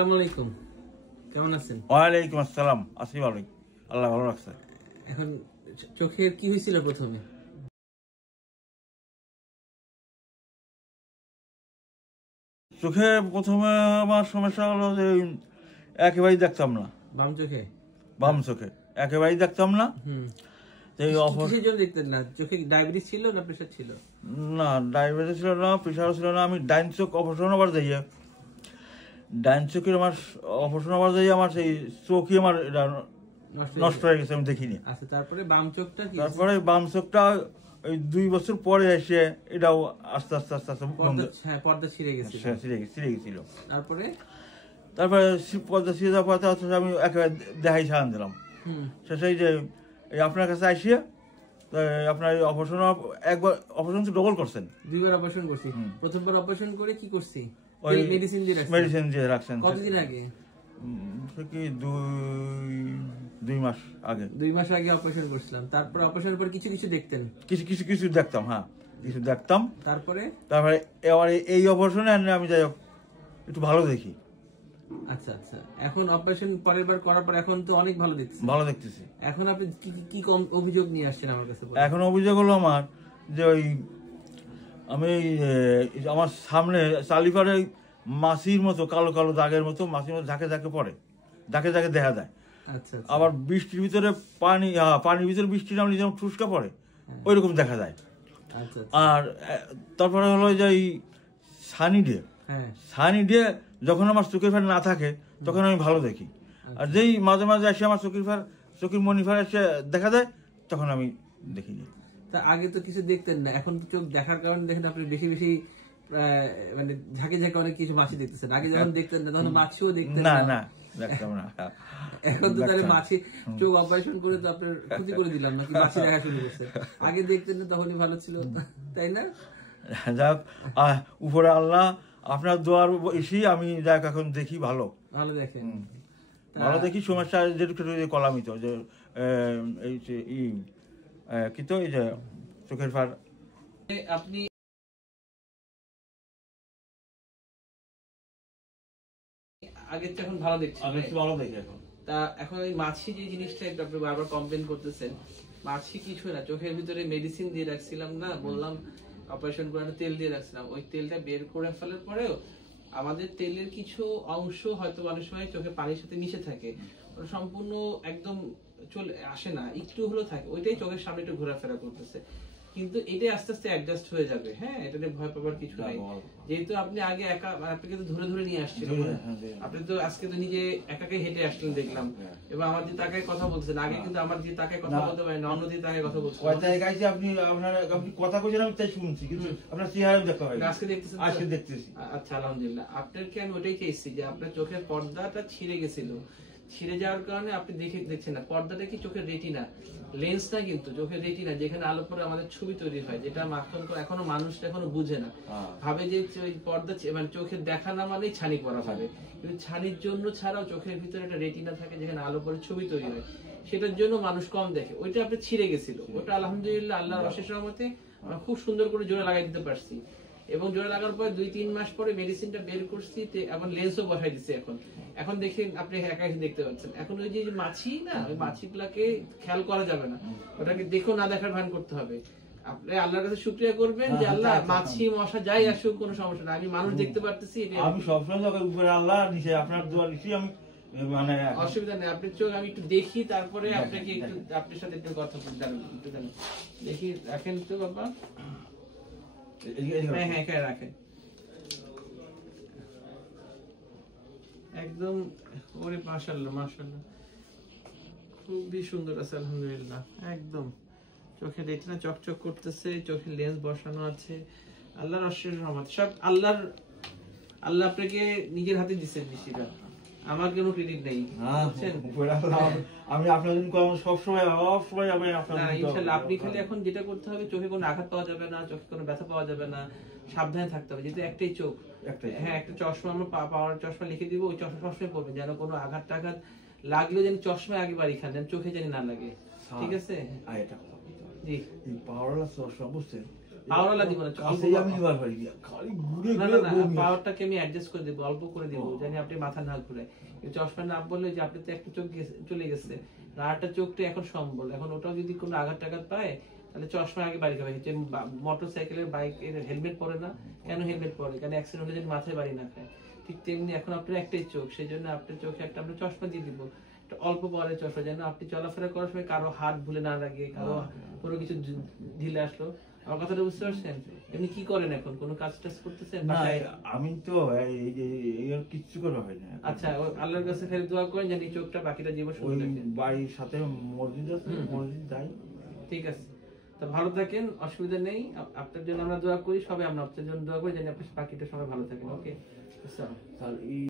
আসসালামু আলাইকুম, কেমন আছেন? ওয়ালাইকুম আসসালাম, আছি ভালোই, আল্লাহ ভালো রাখছে। এখন চোখের কি হয়েছিল প্রথমে? চোখে প্রথমে আমার সমস্যা হলো যে একেবারেই দেখতাম না। বাম চোখে? বাম চোখে একেবারেই দেখতাম না। কিসের জন্য দেখতেন না? চোখে ডায়াবেটিস ছিল না প্রেসার ছিল? না, ডায়াবেটিস ছিল না, প্রেশারও ছিল না। আমি ডাইন চোখ অপারেশন আবার যাইয়ে, ডাইন চোখের আমার অপারেশন আবার যাইয়ে আমার সেই চোখই আমার নষ্ট হয়ে গেছে, আমি দেখিনি। আচ্ছা, তারপরে বাম চোখটা কি? তারপরে বাম চোখটা ওই 2 বছর পরে এসে এটাও আস্তে আস্তে আস্তে আস্তে পর্দা ছিঁড়ে গেছে, ছিঁড়ে গেছিল। তারপরে পর্দা ছিঁড়ে যাওয়ার পরে আমি একেবারে দেখাই সারান দিলাম। সেই যে আপনার কাছে আসিয়ে আপনার অপারেশন, একবার অপারেশন তো ডবল করছেন, 2বার অপারেশন করছি। প্রথমবার অপারেশন করে কি করছি? ওই মেডিসিন দিয়ে রাখছেন। কতদিন আগে? কি 2 মাস আগে। 2 মাস আগে অপারেশন করছিলাম। তারপর অপারেশনের পর কিছু দেখতেন? কিছু দেখতাম, হ্যাঁ কিছু দেখতাম। তারপরে এবার এই অপারেশনে আমি যাই হোক একটু ভালো দেখি। আচ্ছা, এখন অপারেশন পরের বার করার পর এখন তো অনেক ভালো দেখতেছি। এখন আপনি কি কম অভিযোগ নিয়ে আসছেন আমার কাছে? এখন অভিযোগ হলো আমার যে আমি আমার সামনে চালিপারে মাছির মতো কালো কালো দাগের মতো, মাছির মতো ঝাঁকে পড়ে, ঝাঁকে দেখা যায়। আচ্ছা, আবার বৃষ্টির ভিতরে পানির ভিতরে বৃষ্টি নামলে যেমন ঠুসকা পড়ে ওই রকম দেখা যায়। আর তারপরে হলো যে সানি ডে যখন আমার চোখের ফার না থাকে তখন আমি ভালো দেখি। আর যেই মাঝে মাঝে এসে আমার চোখের মনিফার এসে দেখা যায় তখন আমি দেখিনি। তা আগে তো কিছু দেখতেন না, এখন তো চোখ দেখার কারণে দেখেন আপনি বেশি মানে ঝাঁকে অনেক কিছু মাছি দেখতেছেন। আগে যখন দেখতেন না তখন মাছিও দেখতেন না দেখতাম না। এখন তো তাহলে মাছি চোখ অপারেশন করে তো আপনার ক্ষতি করে দিলাম নাকি? মাছি দেখা শুরু করছে, আগে দেখতেন না তখনই ভালো ছিল, তাই না? যাক, উপরে আল্লাহ আপনার দোয়ার এসে আমি যাক এখন দেখি, ভালো দেখেন, ভালো দেখি। সমস্যা যেটুকু কলামিত যে এই কি তো এই যে চোখের ফার আপনি আগের থেকে এখন ভালো দেখছেন? ভালো দেখি এখন। তা এখন ওই মাছি যে জিনিসটা আপনি বারবার কমপ্লেন করতেছেন, মাছি কিছু না, চোখের ভিতরে মেডিসিন দিয়ে রাখছিলাম না, বললাম অপারেশন করে তেল দিয়ে রাখছিলাম, ওই তেলটা বের করে ফেলার পরেও আমাদের তেলের কিছু অংশ হয়তো অনেক সময় চোখে পানির সাথে মিশে থাকে, সম্পূর্ণ একদম চলে আসে না, একটু হলেও থাকে, ওইটাই চোখের সামনে একটু ঘোরাফেরা করতেছে। কিন্তু এটাই আস্তে আস্তে অ্যাডজাস্ট হয়ে যাবে। হ্যাঁ, এটা নিয়ে ভয় পাবার কিছু নাই। যেহেতু আপনি আগে আপনাকে তো ধরে নিয়ে আসছিলেন, আপনি তো আজকে তো নিজে একাকে হেঁটে আসলেন দেখলাম, এবং আমার যে তাকায় কথা বলছেন, আগে কিন্তু আমার যে তাকায় কথা বলতে পারেন, অন্য দিয়ে তাকায় কথা বলছেন। আপনি কথা বলছেন আমি তাই শুনছি, কিন্তু আপনার চেহারা দেখা হয় আজকে দেখতেছেন? আজকে দেখতেছি। আচ্ছা, আলহামদুলিল্লাহ। আপনাকে আমি ওটাই চেয়েছি যে আপনার চোখের পর্দাটা ছিঁড়ে গেছিল, ছিঁড়ে যাওয়ার কারণে আপনি দেখছেন না। পর্দাটা কি চোখের রেটিনা, লেন্স না, কিন্তু চোখের রেটিনা, যেখানে আলো পরে আমাদের ছবি তৈরি হয়, যেটা এখনো মানুষটা এখনো বুঝে না, ভাবে যে পর্দা মানে চোখের দেখা না মানেই ছানি পড়া ভাবে, কিন্তু ছানির জন্য ছাড়াও চোখের ভিতরে একটা রেটিনা থাকে যেখানে আলো পরে ছবি তৈরি হয়, সেটার জন্য মানুষ কম দেখে। ওইটা আপনি ছিঁড়ে গেছিল, ওটা আলহামদুলিল্লাহ আল্লাহর অশেষ রহমতে আমরা খুব সুন্দর করে জোড়া লাগাই দিতে পারছি, এবং জোড়া লাগার পর 2-3 মাস পরে মেডিসিনটা বের করছি, এখন লেন্সও বসাই দিচ্ছি। এখন দেখেন আপনি একাই দেখতে পাচ্ছেন। এখন ওই যে মাছি না, ওই মাছিগুলাকে খেয়াল করা যাবে না, ওটাকে দেখো না দেখার ভান করতে হবে। আপনি আল্লাহর কাছে শুকরিয়া করবেন যে আল্লাহ, মাছি মশা যাই আসুক কোনো সমস্যা না, আমি মানুষ দেখতে পারতেছি। আমি সবসময় উপরে আল্লাহ নিচে আপনার দোয়া নিচ্ছি, আমি মানে অসুবিধা নেই। আপনার চোখ আমি একটু দেখি, তারপরে আপনাকে একটু আপনার সাথে একটু কথা জানেন দেখি। রাখেন তো বাবা, হ্যাঁ রাখেন একদম। ওরে মাশাআল্লাহ মাশাআল্লাহ, খুবই সুন্দর আছে আলহামদুলিল্লাহ। একদম চোখে রেটিনা চকচক করতেছে, চোখে লেন্স বসানো আছে, আল্লাহর অশেষ রহমত। সব আল্লাহ আপনাকে নিজের হাতে দিচ্ছেন দৃষ্টিটা, আমার কোনো ক্রেডিট নেই। আমি আপনার জন্য সবসময় ইনশাআল্লাহ। আপনি খালি এখন যেটা করতে হবে, চোখে কোনো আঘাত পাওয়া যাবে না, চোখে কোনো ব্যথা পাওয়া যাবে না, সাবধানে থাকতে হবে। যেহেতু একটাই চোখ, হ্যাঁ একটা চশমা আমরা পাওয়ার চশমা লিখে দিব, ওই চশমা সবসময় পড়বেন, যেন কোনো আঘাত টাঘাত লাগলেও যেন চশমা আগে বাড়ি খান, যেন চোখে যেন না লাগে, ঠিক আছে? জি, এই পাওয়ারওয়ালা চশমা বুঝছেন, পাওয়ারওয়ালা দিব না, কাছেই আমি নিবার পারি না, খালি ঘুরে না ঘুরে না না, বমি আসে। পাওয়ারটাকে আমি অ্যাডজাস্ট করে দিব, অল্প করে দিব, জানি আপনি মাথা না ঘুরে। চশমা না বললে যে আপনি তো একটা চোখ চলে গেছে, আর একটা চোখটা এখন সম্বল, এখন ওটাও যদি কোনো আঘাত টাঘাত পায় তাহলে চশমা আগে বাড়ি খাবে। যে মোটর সাইকেলের বাইকের হেলমেট পরে না, কেন হেলমেট পরে? কারণ অ্যাক্সিডেন্ট হলে যদি মাথায় বাড়ি না খায়। ঠিক তেমনি এখন আপনার একটাই চোখ, সেই জন্য আপনার চোখে একটা আমরা চশমা দিয়ে দিব, একটা অল্প পাওয়ারের চশমা, যেন আপনি চলাফেরা করার সময় কারো হাত ভুলে না লাগে, কারো কোনো কিছু ঢিলে আসলো। আমার কথাটা বুঝতে পারছেন? এমনি কি করেন এখন, কোনো কাজ টাজ করতেছেন না, বাসায়? আমি তো এই যে এর কিচ্ছু করা হয় না। আচ্ছা, আল্লাহর কাছে খালি দোয়া করেন যেন এই চোখটা বাকিটা জীবন ওই সুন্দর থাকে। বাড়ির সাথে মসজিদ আছে, মসজিদ যাই। ঠিক আছে, তো ভালো থাকেন, অসুবিধা নেই। আপনার জন্য আমরা দোয়া করি, সবাই আমরা আপনার জন্য দোয়া করি যেন আপনি বাকিটা সময় ভালো থাকেন। ওকে, আসসালাম। তার এই